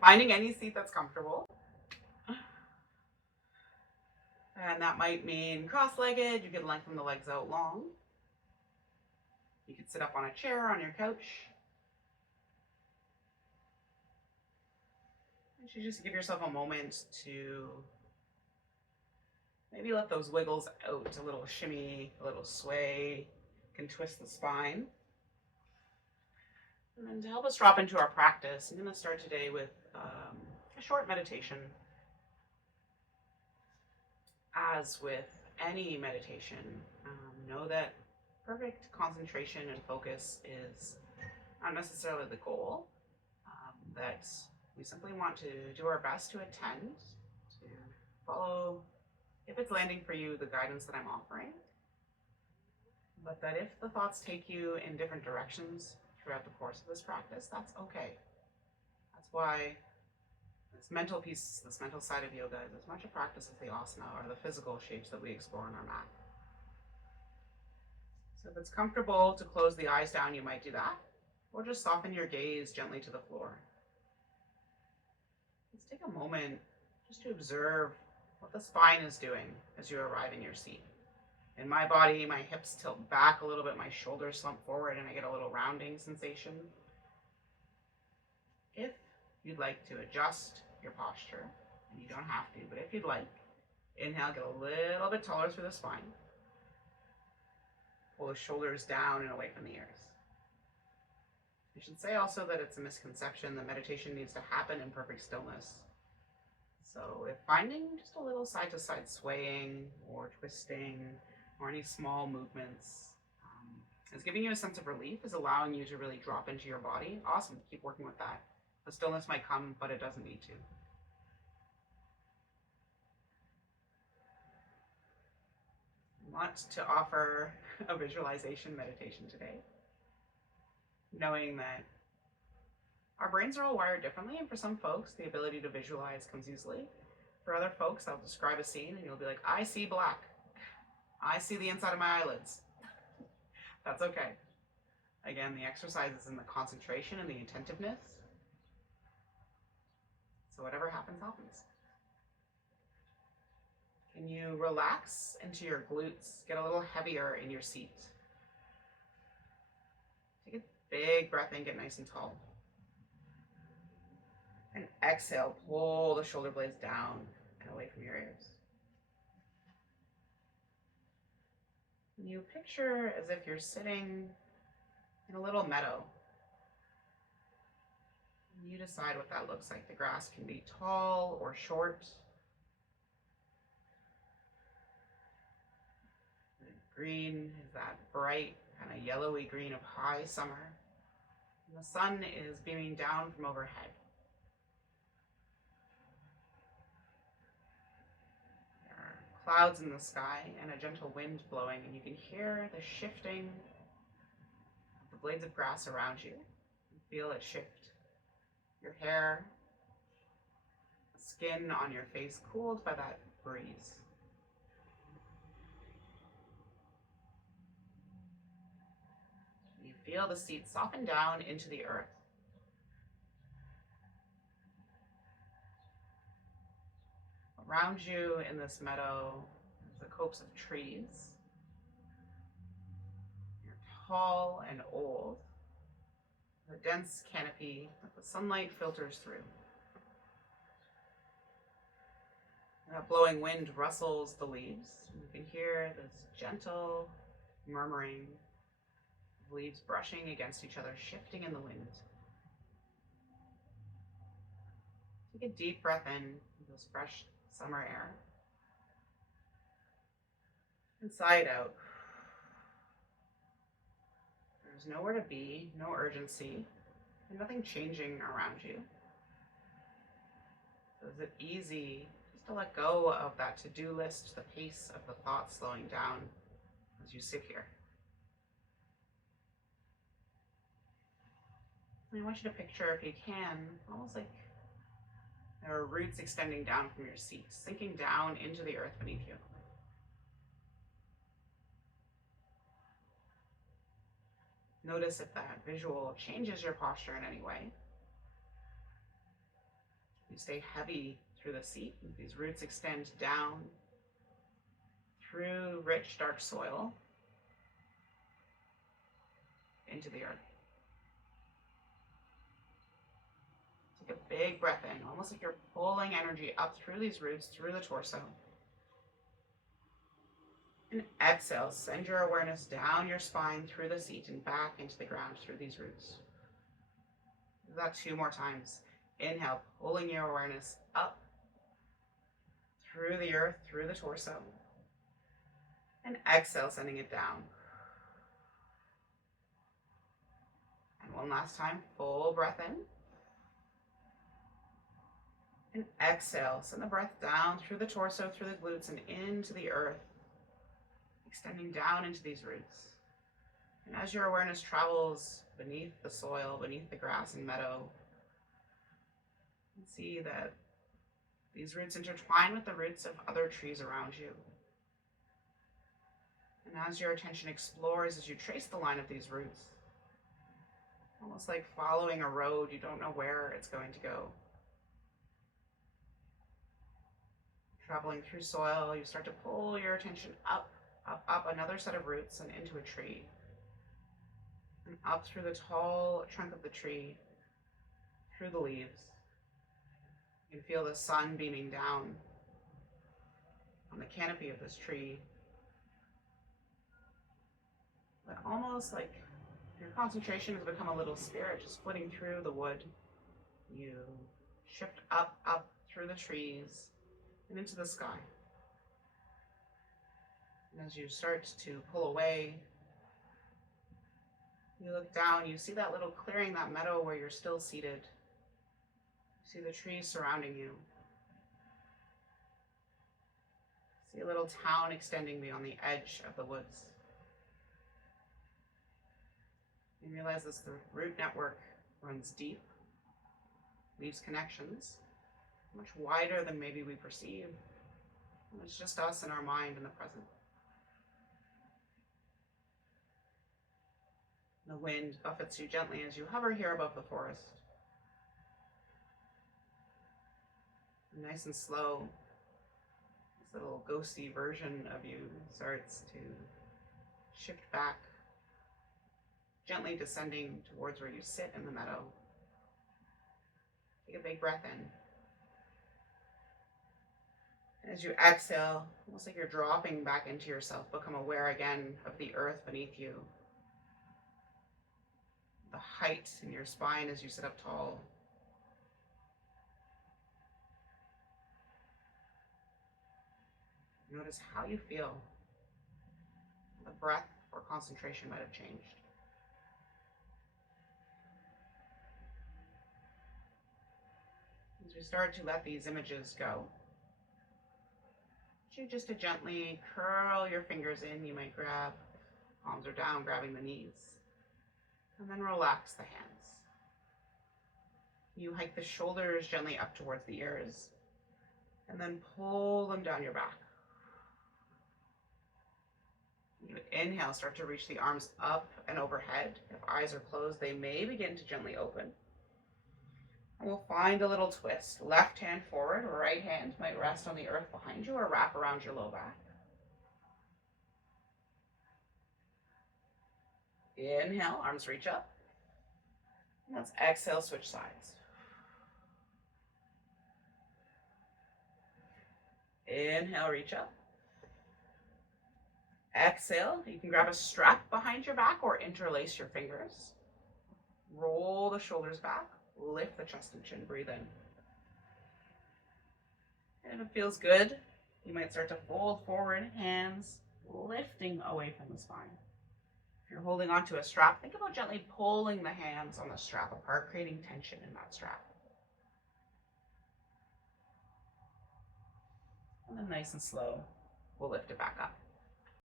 Finding any seat that's comfortable. And that might mean cross-legged. You could lengthen the legs out long. You could sit up on a chair, on your couch. You should just give yourself a moment to maybe let those wiggles out, a little shimmy, a little sway. You can twist the spine. And then to help us drop into our practice, I'm going to start today with a short meditation. As with any meditation, know that perfect concentration and focus is not necessarily the goal, that we simply want to do our best to attend, to follow, if it's landing for you, the guidance that I'm offering, but that if the thoughts take you in different directions throughout the course of this practice, that's okay. That's why this mental piece, this mental side of yoga is as much a practice as the asana or the physical shapes that we explore on our mat. So if it's comfortable to close the eyes down, you might do that, or just soften your gaze gently to the floor. Let's take a moment just to observe what the spine is doing as you arrive in your seat. In my body, my hips tilt back a little bit, my shoulders slump forward, and I get a little rounding sensation. If you'd like to adjust your posture, and you don't have to, but if you'd like, inhale, get a little bit taller through the spine. Pull the shoulders down and away from the ears. I should say also that it's a misconception that meditation needs to happen in perfect stillness. So if finding just a little side to side swaying or twisting or any small movements is giving you a sense of relief, is allowing you to really drop into your body, awesome, keep working with that. The stillness might come, but it doesn't need to. I want to offer a visualization meditation today, knowing that our brains are all wired differently, and for some folks, the ability to visualize comes easily. For other folks, I'll describe a scene and you'll be like, I see black. I see the inside of my eyelids. That's okay. Again, the exercise is in the concentration and the attentiveness. So whatever happens, happens. Can you relax into your glutes? Get a little heavier in your seat. Take a big breath in, get nice and tall. And exhale, pull the shoulder blades down and away from your ears. And you picture as if you're sitting in a little meadow. And you decide what that looks like. The grass can be tall or short. The green is that bright, kind of yellowy green of high summer. And the sun is beaming down from overhead. There are clouds in the sky and a gentle wind blowing, and you can hear the shifting of the blades of grass around you. You feel it shift. Your hair, the skin on your face cooled by that breeze. You feel the seat soften down into the earth. Around you in this meadow is the copse of trees. You're tall and old, with a dense canopy that the sunlight filters through. That blowing wind rustles the leaves. You can hear this gentle murmuring of leaves brushing against each other, shifting in the wind. Take a deep breath in this fresh summer air. And sigh it out. There's nowhere to be, no urgency, and nothing changing around you. So is it easy just to let go of that to-do list, the pace of the thoughts slowing down as you sit here? And I want you to picture, if you can, almost like there are roots extending down from your seat, sinking down into the earth beneath you. Notice if that visual changes your posture in any way. stay heavy through the seat. These roots extend down through rich, dark soil into the earth. Take a big breath in, almost like you're pulling energy up through these roots, through the torso. And exhale, send your awareness down your spine, through the seat, and back into the ground through these roots. Do that 2 more times. Inhale, pulling your awareness up through the earth, through the torso. And exhale, sending it down. And one last time, full breath in. And exhale, send the breath down through the torso, through the glutes, and into the earth, extending down into these roots. And as your awareness travels beneath the soil, beneath the grass and meadow, you see that these roots intertwine with the roots of other trees around you. And as your attention explores, as you trace the line of these roots, almost like following a road, you don't know where it's going to go. Traveling through soil, you start to pull your attention up, up another set of roots and into a tree. And up through the tall trunk of the tree, through the leaves. You can feel the sun beaming down on the canopy of this tree. But almost like your concentration has become a little spirit, just flitting through the wood. You shift up through the trees and into the sky. And as you start to pull away, you look down, you see that little clearing, that meadow where you're still seated. You see the trees surrounding you. See a little town extending beyond the edge of the woods. You realize this the root network runs deep, leaves connections much wider than maybe we perceive. And it's just us and our mind in the present. The wind buffets you gently as you hover here above the forest. Nice and slow, this little ghosty version of you starts to shift back, gently descending towards where you sit in the meadow. Take a big breath in. And as you exhale, almost like you're dropping back into yourself, become aware again of the earth beneath you. The height in your spine as you sit up tall. Notice how you feel. The breath or concentration might have changed. As we start to let these images go, you just to gently curl your fingers in. You might grab, palms are down, grabbing the knees, and then relax the hands. You hike the shoulders gently up towards the ears, and then pull them down your back. You inhale, start to reach the arms up and overhead. If eyes are closed, they may begin to gently open. And we'll find a little twist. Left hand forward, right hand might rest on the earth behind you or wrap around your low back. Inhale, arms reach up. And let's exhale, switch sides. Inhale, reach up. Exhale, you can grab a strap behind your back or interlace your fingers. Roll the shoulders back, lift the chest and chin, breathe in. And if it feels good, you might start to fold forward, hands lifting away from the spine. If you're holding onto a strap, think about gently pulling the hands on the strap apart, creating tension in that strap. And then nice and slow, we'll lift it back up.